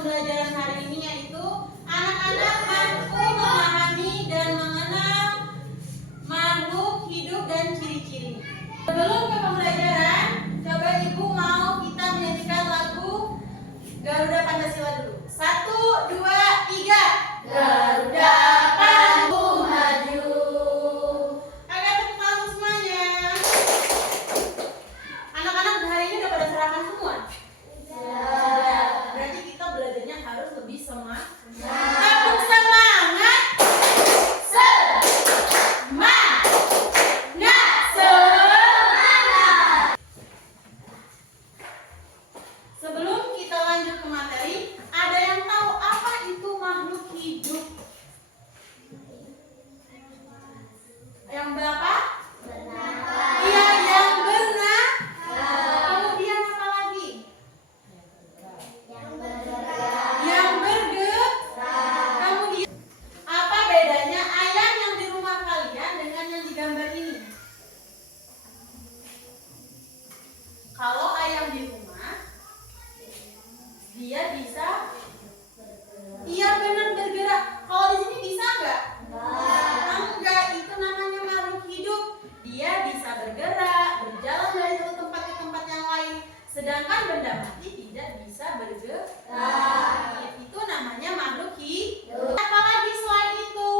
pembelajaran hari ini, yaitu anak-anak mampu memahami dan mengenal makhluk hidup dan ciri-cirinya. Sebelum ke pembelajaran, coba Ibu mau kita menyanyikan lagu Garuda Pancasila dulu. 1, 2, 3. Garuda Pancasila maju. Agak tepuk tangan semuanya. Anak-anak hari ini udah pada sarapan semua? Berarti kita belajarnya harus lebih semangat. Tepuk semangat. Semangat. Sebelum kita lanjut ke materi, ada yang tahu apa itu makhluk hidup? Yang berapa? Iya, yang benar. Kemudian apa lagi? Yang bergerak. Kemudian apa bedanya ayam yang di rumah kalian dengan yang di gambar ini? Kalau ayam di rumah, dia bisa, iya benar bergerak. Kalau di sini bisa nggak? Enggak, itu namanya makhluk hidup. Dia bisa bergerak, berjalan dari satu tempat ke tempat yang lain. Sedangkan benda mati tidak bisa bergerak. Itu namanya makhluk hidup. Apalagi selain itu?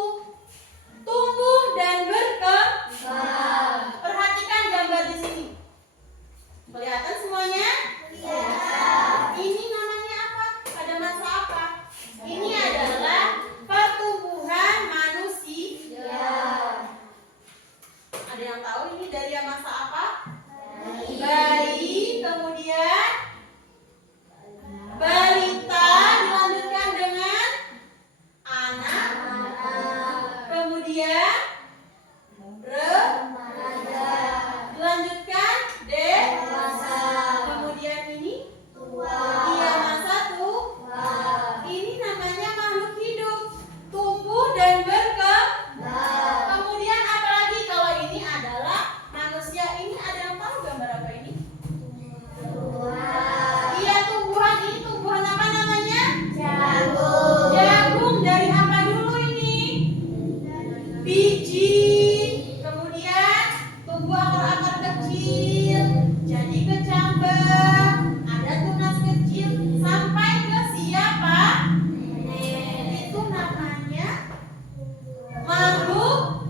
Tumbuh dan berkembang. Perhatikan gambar di sini. Kelihatan semuanya? Ini namanya apa? Pada masa apa? Ini adalah pertumbuhan manusia. Ada yang tahu ini dari masa apa? Bayi, kemudian balita, dilanjutkan dengan anak, kemudian remaja, dilanjutkan dewasa, kemudian ini dia masa tua. Ini namanya makhluk hidup, tumbuh dan berkembang. Kemudian apalagi kalau ini adalah manusia, ini ada yang tahu gambar apa ini? Iya, tumbuhan. Ini tumbuhan apa namanya? Jagung. Jagung dari apa dulu ini? Biji. Kemudian tumbuh akar-akar kecil, jadi kecambah, ada tunas kecil, sampai ke siapa? Itu namanya makhluk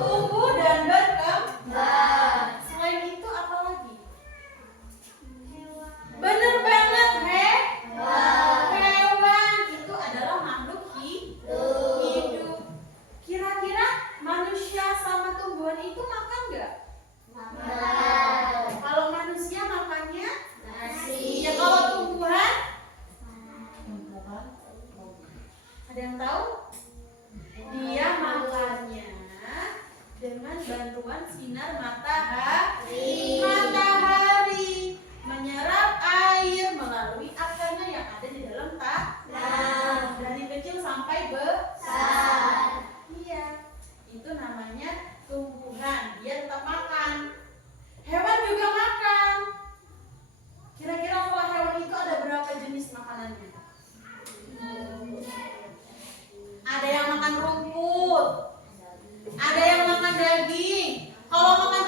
tumbuh dan berkembang. Selain itu apa lagi? Bener banget, hewan itu adalah makhluk hidup. Kira-kira manusia sama tumbuhan itu makan nggak? Kalau manusia makannya nasi. Ya, kalau tumbuhan? Ada yang tahu? Dia makannya dengan bantuan sinar matahari. Matahari menyerap air melalui akarnya yang ada di dalam tanah. Dari kecil sampai besar. Iya, itu namanya tumbuhan. Dia tetap makan. Hewan juga makan. Kira-kira kalau hewan itu ada berapa jenis makanannya? Ada yang makan rumput, ada yang makan daging. Kalau makan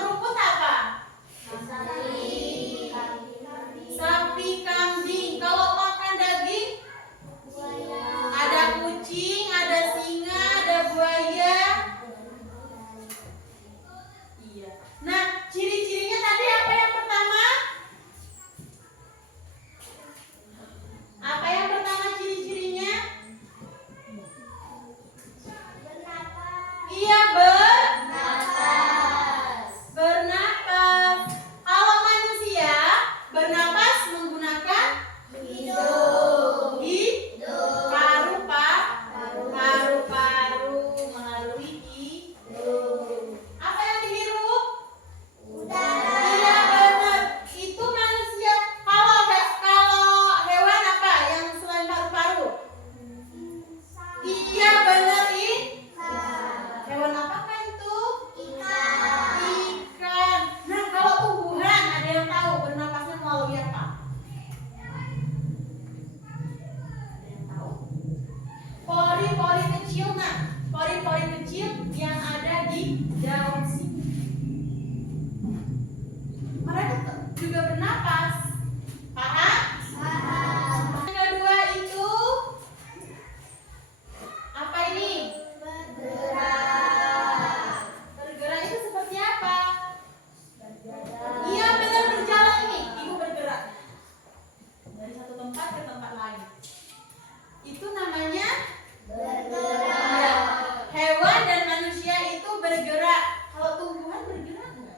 bergerak. Kalau tumbuhan bergerak nggak?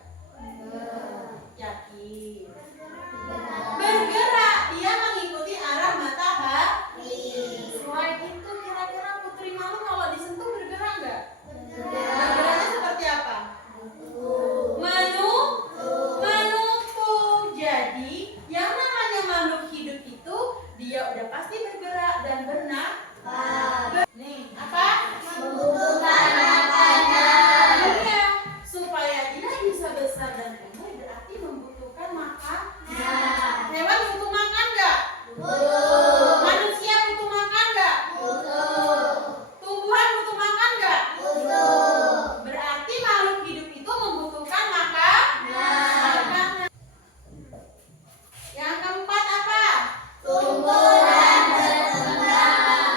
Yakin? Bergerak, dia mengikuti arah matahari. Selain itu kira-kira putri malu kalau disentuh bergerak nggak? Bergeraknya seperti apa? Menutup. Jadi yang namanya makhluk hidup itu dia udah pasti bergerak dan bernafas. Nih, apa? Membutuhkan makanan. Iya, supaya dia bisa besar dan tumbuh berarti membutuhkan makanan. Hewan butuh makan nggak? Butuh. Manusia butuh makan nggak? Butuh. Tumbuhan butuh makan nggak? Butuh. Berarti makhluk hidup itu membutuhkan makanan. Yang keempat apa? Tumbuh dan berkembang.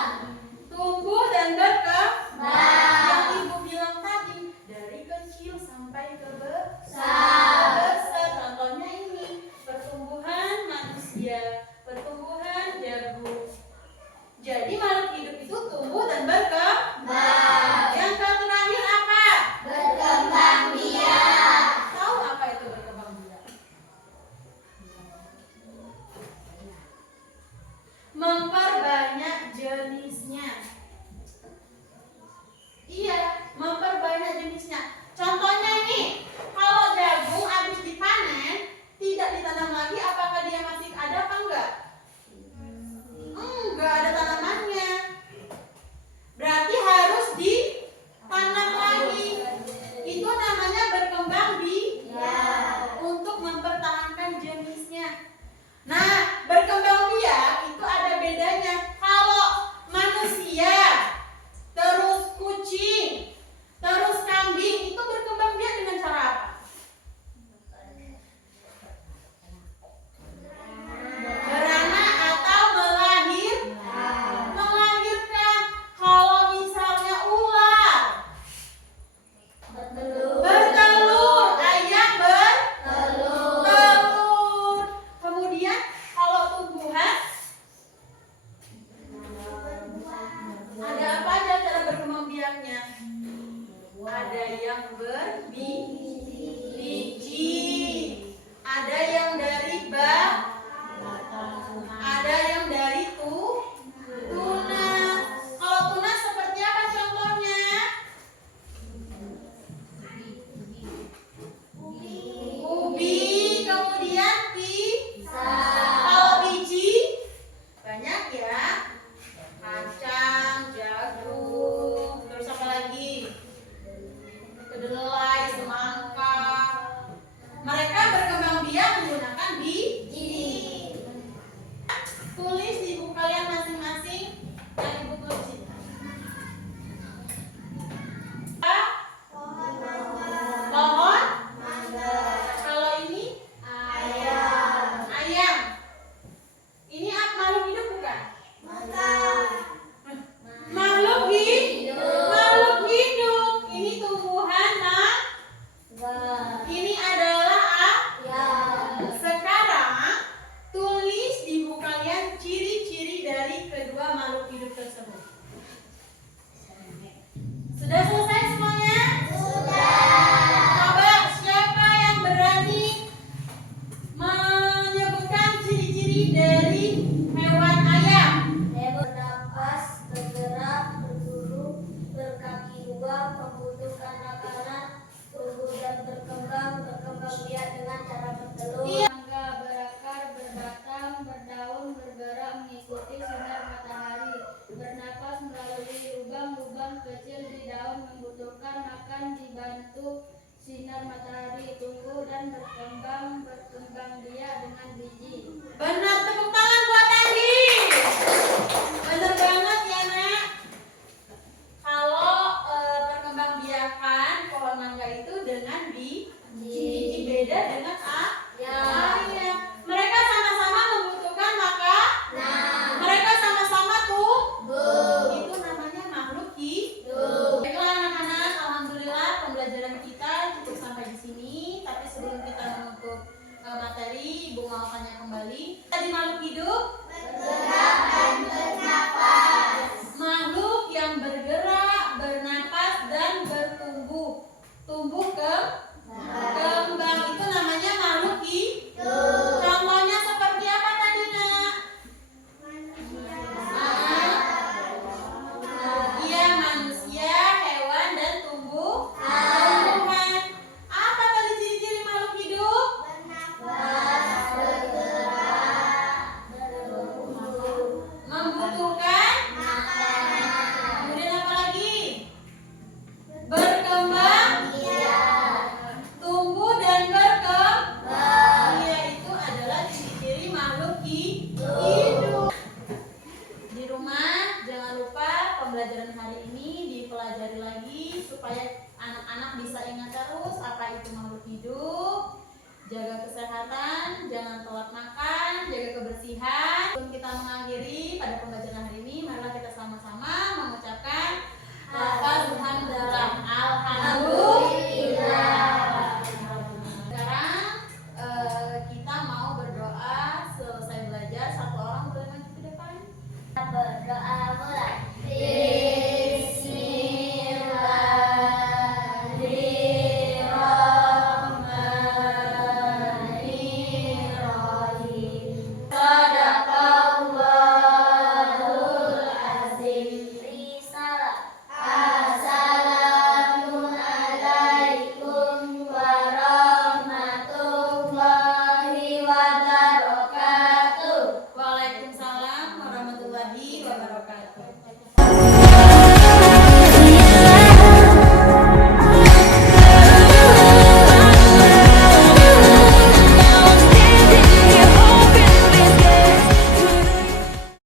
Tumbuh dan berkembang. Yang ibu bilang tadi, dari kecil sampai ke besar. Contohnya ini, pertumbuhan manusia, pertumbuhan jagung. Jadi makhluk hidup itu tumbuh dan berkembang. Yang terakhir apa? Berkembang biak. Tahu apa itu berkembang biak? Memperbanyak jenisnya. Iya, memperbanyak jenisnya. Contohnya nih, kalau jagung habis dipanen, tidak ditanam lagi, apakah dia masih ada apa enggak? Enggak ada tanamannya. Berarti harus ditanam lagi. Itu namanya berkembang biak untuk mempertahankan jenisnya. Nah, berkembang biak itu ada bedanya. Kalau manusia, terus kucing, terus kambing itu berkembang biak dengan cara apa? Beranak atau melahirkan. Kalau misalnya ular bertelur, ayam bertelur. Kemudian kalau tumbuhan ada apa aja cara berkembang biaknya? Ada yang berbiji, ada yang dari ada yang dari tunas. Kalau tunas seperti apa contohnya? Ubi, kemudian pisang. Kalau biji banyak ya, kacang, jagung, terus apa lagi? Kedelai, semangka. Mereka berkembang biak menggunakan biji. Tulis di buku kalian masing-masing yang ibu tulis. Pohon. Kalau ini ayam. Ini makhluk hidup bukan? Makhluk hidup. Ini tumbuhan. Ini adalah sekarang tulis di buku kalian ciri-ciri dari kedua makhluk hidup tersebut. Sudah selesai semuanya? Coba siapa yang berani menyebutkan ciri-ciri dari hewan ayam? Bernafas, bergerak, berburu, berkaki dua, membutuhkan makanan, tumbuh dan berkembang biak dengan cara bertelur. Mangga, berakar, berbatang, berdaun, bergerak mengikuti sinar matahari, bernapas melalui lubang-lubang kecil di daun, membutuhkan makan dibantu sinar matahari, tumbuh dan berkembang biak dengan biji. Benar, tepuk tangan buat Andi. Benar banget ya nak. Kalau perkembangbiakan pohon mangga itu dengan biji, beda dengan ayam. Mereka sama-sama membutuhkan makanan. Mereka sama-sama tumbuh. Itu namanya makhluk hidup. Baiklah anak-anak, alhamdulillah pembelajaran kita cukup sampai di sini. Tapi sebelum kita menutup materi, Ibu mau tanya kembali. Tadi makhluk hidup tumbuh kembang. Itu namanya makhluk hidup. Contohnya seperti apa tadi, Nak? Iya, manusia, hewan, dan tumbuhan. Apa tadi ciri-ciri makhluk hidup? Membutuhkan kemudian apa lagi? Berkembang, tumbuh dan berkembang. Iya, itu adalah ciri-ciri makhluk hidup. Di rumah jangan lupa pembelajaran hari ini dipelajari lagi supaya anak-anak bisa ingat terus.